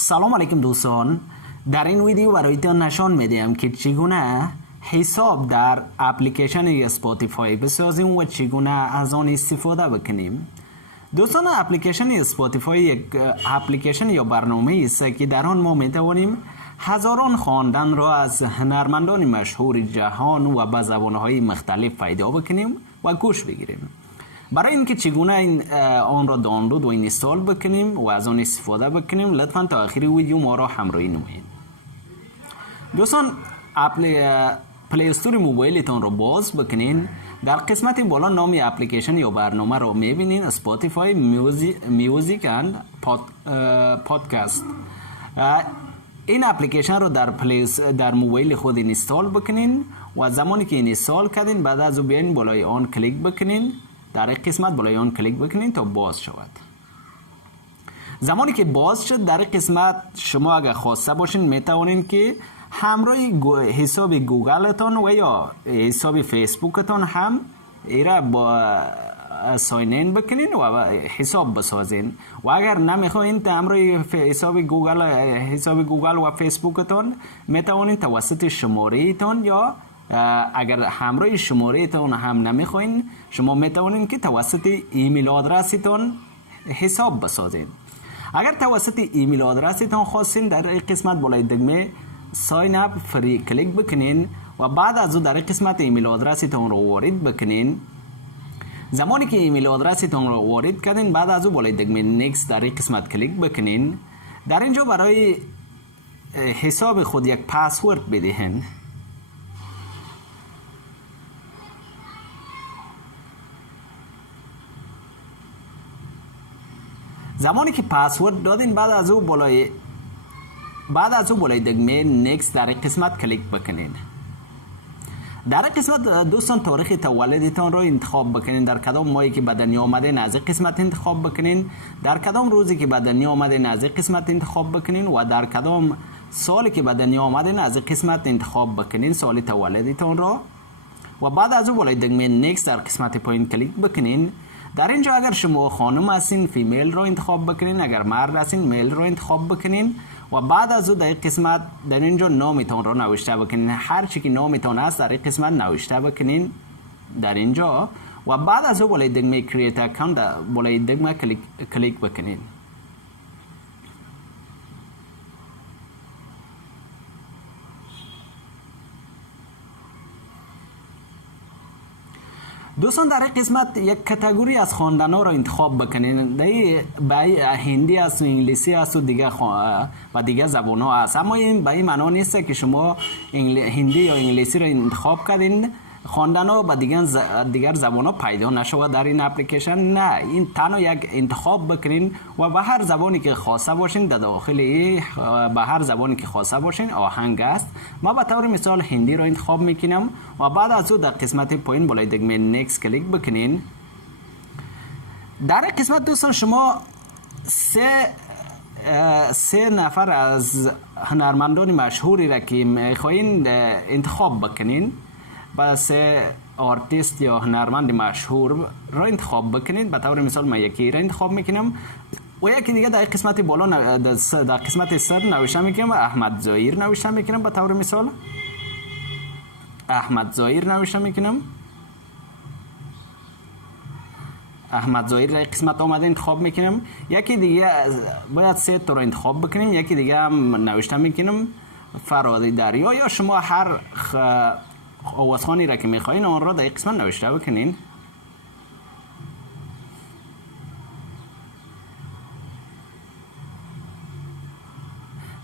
سلام علیکم دوستان، در این ویدیو برایتان نشان میدیم که چگونه حساب در اپلیکیشن اسپاتیفای بسازیم و چگونه از آن استفاده بکنیم. دوستان، اپلیکیشن اسپاتیفای یک اپلیکیشن یا برنامه است که در آن ما میتوانیم هزاران خواندن را از هنرمندان مشهور جهان و به زبانهای مختلف پیدا بکنیم و گوش بگیریم. برای اینکه چگونه آن را دانلود و اینستال بکنیم و از آن استفاده بکنیم، لطفاً تا آخر ویدیو ما را همراهی نمایید. دوستان، پلی استور موبایلتان را باز بکنین. در قسمت بالا نام اپلیکیشن یا برنامه را میبینین، اسپاتیفای میوزیک اند پادکست. این اپلیکیشن رو در موبایل خود اینستال بکنین و زمانی که اینستال کردین بعد از اون بیاین بالای آن کلیک بکنین. در این قسمت بالای آن کلیک بکنین تا باز شود. زمانی که باز شد در این قسمت شما اگر خواسته باشین میتوانین که همراه حساب گوگلتان و یا حساب فیسبوکتان هم ایره با ساین این بکنین و حساب بسازین. و اگر نمیخواین همراه حساب گوگل و فیسبوکتان میتوانین توسط شماره تان یا اگر همراه شماره تان هم نمیخواین شما میتوانین که توسط ایمیل آدرستان حساب بسازین. اگر توسط ایمیل آدرستان خواستین در این قسمت بالای دکمه ساین اپ فری کلیک بکنین و بعد از اون در این قسمت ایمیل آدرستان رو وارد بکنین. زمانی که ایمیل آدرستان رو وارد کردین بعد از اون بالای دکمه نیکست در این قسمت کلیک بکنین. در اینجا برای حساب خود یک پسورد بدهین. زمانی که پسورد دادین بعد از او بالای دکمه نیکست در قسمت کلیک بکنین. در قسمت دوستان تاریخ تولدتان رو انتخاب بکنین. در کدام ماهی که به دنیا آمدین از قسمت انتخاب بکنین. در کدام روزی که به دنیا آمدین از قسمت انتخاب بکنین و در کدام سالی که به دنیا آمدین از قسمت انتخاب بکنین سال تولدتان را. و بعد از او بالای دکمه نیکست در قسمت پایین کلیک بکنین. در اینجا اگر شما خانم هستین فیمیل رو انتخاب بکنین، اگر مرد هستین میل رو انتخاب بکنین و بعد از اون در قسمت در اینجا نامتان رو نوشته بکنین. هر چی که نامتان است در این قسمت نوشته بکنین در اینجا و بعد از اون بالای دکمه کرییت اکانت بالای دکمه کلیک بکنین. دوستان، در این قسمت یک کاتگوری از خواندن‌ها را انتخاب بکنین. به هندی است و انگلیسی است و دیگه زبان‌ها است. اما این به این معنا نیست که شما هندی یا انگلیسی را انتخاب کردین خواندن‌ها به دیگر زبان‌ها پیدا نشود در این اپلیکیشن. نه، این تنها یک انتخاب بکنین و به هر زبانی که خواسته باشین در داخل به هر زبانی که خواسته باشین آهنگ است. ما به طور مثال هندی را انتخاب میکنم و بعد از اون در قسمت پایین بالای دکمه نیکست کلیک بکنین. در این قسمت دوستان شما سه نفر از هنرمندان مشهوری را که میخواین انتخاب بکنین. بس آرتیست یا هنرمند مشهور را انتخاب بکنید. به طور مثال من یکی را انتخاب میکنم و یکی دیگه در قسمت بالا در قسمت سر نوشته میکنم احمد ظاهر نوشته میکنم. به طور مثال احمد ظاهر نوشته میکنم. احمد ظاهر در قسمت آمده انتخاب میکنم. یکی دیگه باید سه تا را انتخاب بکنیم. یکی دیگه هم نوشته میکنم فرادی دریا یا شما هر آوازخوانی را که میخواین آن را در این قسمت نوشته بکنین.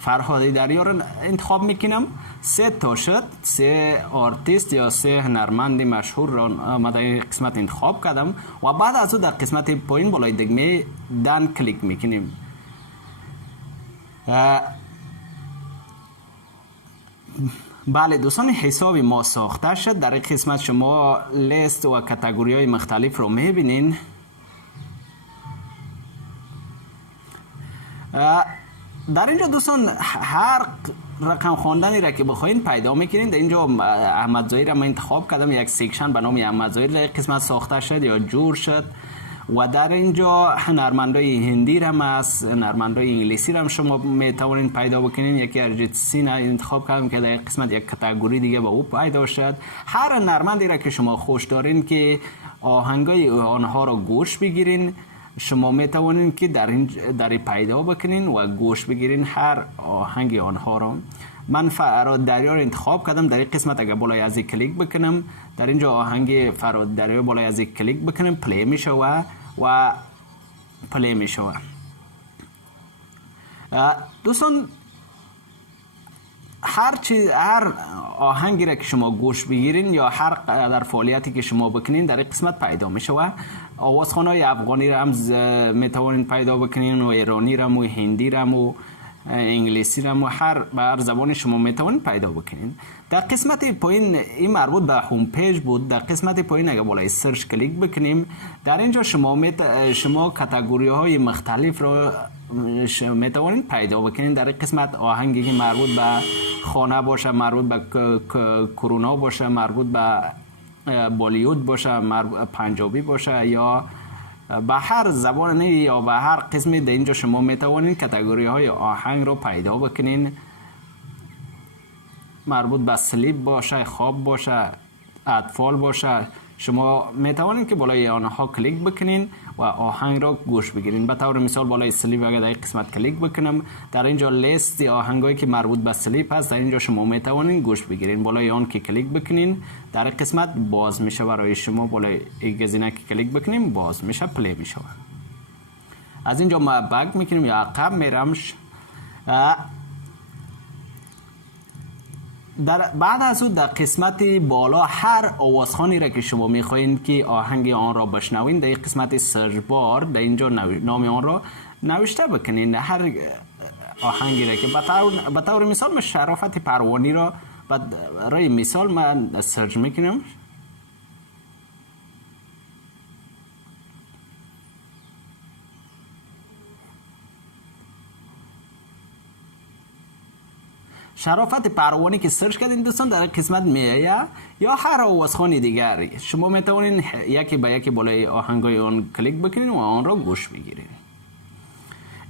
فرهادی دریا را انتخاب میکنم. سه تا شد، سه آرتیست یا سه هنرمند مشهور را ما در این قسمت انتخاب کردم و بعد از او در قسمت پایین بالای دکمه دن کلیک میکنیم. بله دوستان، حساب ما ساخته شد. در این قسمت شما لیست و کاتگوری های مختلف رو میبینین. در اینجا دوستان هر رقم خواندنی را که بخواین پیدا میکنین. در اینجا احمد ظاهر را من انتخاب کردم. یک سیکشن به نام احمد ظاهر در قسمت ساخته شد یا جور شد و در اینجا هنرمندای هندی هم است، هنرمندای انگلیسی هم شما میتوانید پیدا بکنین. یکی ارجیت سینگ انتخاب کردم که در قسمت یک کاتگوری دیگه به او پیدا شد. هر هنرمندی را که شما خوش دارین که آهنگای آنها را گوش بگیرین، شما میتوانین که در پیدا بکنین و گوش بگیرین هر آهنگ آنها را. من فراد دریا رو انتخاب کردم. در این قسمت اگر بالای از کلیک بکنم، در اینجا آهنگ فراد دریا بالای از کلیک بکنم پلی می شود و پلی می شود. دوستان هر آهنگی را که شما گوش بگیرین یا هر قدر فعالیتی که شما بکنین در این قسمت پیدا می شود. آوازخوان‌های افغانی را هم می توانین پیدا بکنین و ایرانی را و هندی را و انگلیسی را هر زبان شما میتوانید پیدا بکنین. در قسمت پایین این مربوط به هوم پیج بود. در قسمت پایین اگر بالای سرچ کلیک بکنیم، در اینجا شما کاتگوری های مختلف را میتوانید پیدا بکنین. در قسمت آهنگی که مربوط به خانه باشه، مربوط به کرونا باشه، مربوط به بالیوود باشه، پنجابی باشه یا به هر زبان یا به هر قسمی در اینجا شما میتوانید کاتگوری های آهنگ رو پیدا بکنین. مربوط به سلیپ باشه، خواب باشه، اطفال باشه، شما میتوانید که بالای آنها کلیک بکنین و آهنگ را گوش بگیرین. به طور مثال بالای سلیپ اگر در این قسمت کلیک بکنم، در اینجا لیست آهنگایی که مربوط به سلیپ هست در اینجا شما میتوانید گوش بگیرین. بالای آن که کلیک بکنین در این قسمت باز میشه برای شما. بالای این گزینه که کلیک بکنیم باز میشه، پلی میشه. از اینجا ما بک میکنیم یا عقب میرم. بعد از اون در قسمت بالا هر آوازخوانی را که شما میخواین که آهنگ آن را بشنوین، در قسمت سرچ بار در اینجا نام آن را نوشته بکنین. هر آهنگی را که به طور مثال من شرافت پروانی را برای مثال من سرچ میکنم. شرافت پروانی که سرچ کردین دوستان در قسمت میایه یا هر آوازخوان دیگر شما میتوانین یکی به یکی بالای آهنگای آن کلیک بکنین و آن را گوش بگیرین.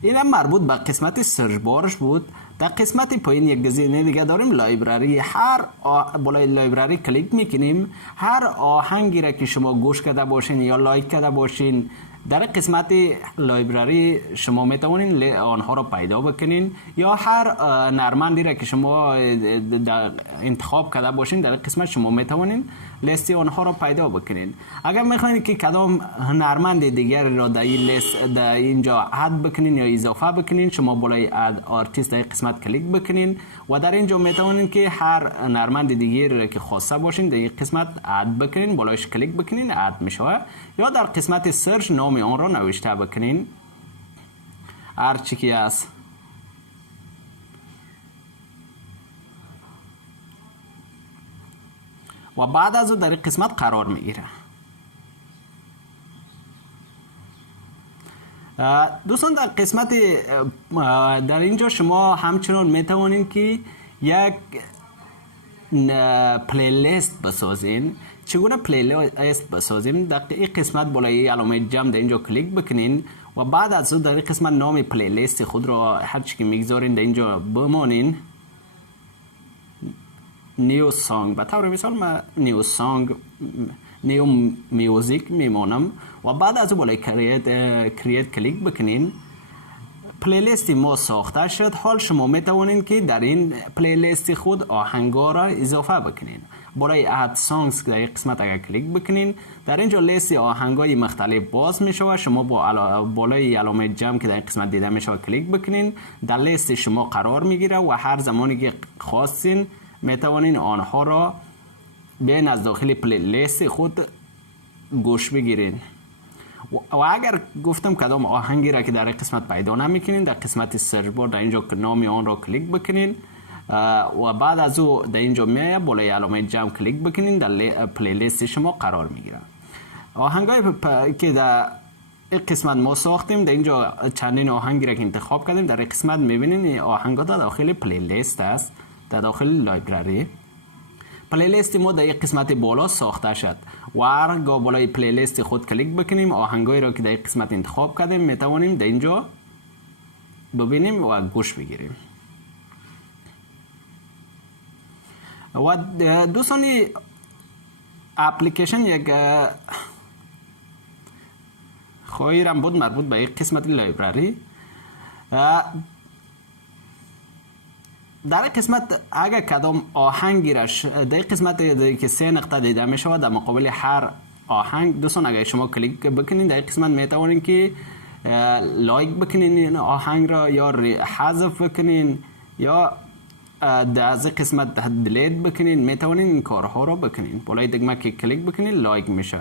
این هم مربوط به قسمت سرچ بارش بود. در قسمت پایین یک گزینه دیگه داریم لایبرری. بالای لایبرری کلیک میکنیم. هر آهنگی را که شما گوش کرده باشین یا لایک کرده باشین در قسمت لایبرری شما میتوانین آنها را پیدا بکنین یا هر هنرمندی را که شما انتخاب کرده باشین در قسمت شما میتوانین لیست آنها را پیدا بکنین. اگر میخواین که کدام هنرمند دیگر را در این لیست در اینجا اد بکنین یا اضافه بکنین، شما بالای اد آرتیست در قسمت کلیک بکنین و در اینجا میتوانین که هر هنرمند دیگر را که خواسته باشین در این قسمت اد بکنین، بالایش کلیک بکنین اد میشه. یا در قسمت سرچ نام آن را نوشته بکنین هر چی که است. و بعد از او در قسمت قرار میگیره. دوستان در قسمت در اینجا شما همچنان میتوانید که یک پلیلیست بسازین. چگونه پلیلیست بسازیم؟ در این قسمت بالای علامه جمع در اینجا کلیک بکنین و بعد از اون در این قسمت نام پلیلیست خود را هر چی که میگذارین در اینجا بمانین. نیو سانگ به طور مثال من نیو سانگ نیو میوزیک میمانم و بعد از بالای کرییت کلیک بکنین. پلیلیست ما ساخته شد. حال شما میتوانین که در این پلیلیست خود آهنگا را اضافه بکنین. بالای اد سانگز در این قسمت اگر کلیک بکنین در اینجا لیست آهنگای مختلف باز میشه و شما با بالای علامه جمع که در این قسمت دیده میشه کلیک بکنین در لیست شما قرار میگیره و هر زمانی که خواستین میتوانین آنها را بین از داخل پلیلیست خود گوش بگیرین. و اگر گفتم کدام آهنگی را که در این قسمت پیدا نمیکنین در قسمت سرچ بار در اینجا نام آن را کلیک بکنین و بعد از او در اینجا میایه بالای علامه جمع کلیک بکنین در پلیلیست شما قرار میگیره. آهنگای که در این قسمت ما ساختیم در اینجا چندین آهنگی را که انتخاب کردیم در این قسمت میبینین آهنگا در داخل پلیلیست است، در داخل لایبرری. پلیلیست ما در یک قسمت بالا ساخته شد و هرگاه بالای پلیلیست خود کلیک بکنیم آهنگایی را که در یک قسمت انتخاب کردیم میتوانیم در اینجا ببینیم و گوش بگیریم. و دوستانی اپلیکیشن یک خواهیرم بود مربوط به یک قسمت لایبرری. در قسمت اگر کدام آهنگی را در قسمت که 3 نقطه دیده می شود در مقابل هر آهنگ دوستان اگر شما کلیک بکنین در قسمت می توانین که لایک بکنین این آهنگ را یا حذف بکنین یا در از قسمت دلیت بکنین. می توانین این کارها را بکنین. بالای دکمه که کلیک بکنین لایک میشه.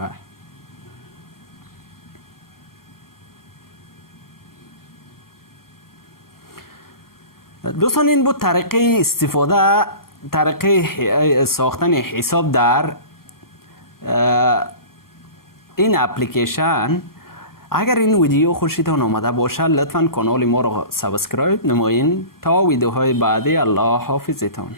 دوستان این بود طریقه استفاده، طریقه ساختن حساب در این اپلیکیشن. اگر این ویدیو خوشتان آمده باشه لطفاً کانال ما را سابسکرایب نمایین تا ویدیوهای بعدی. الله حافظتان.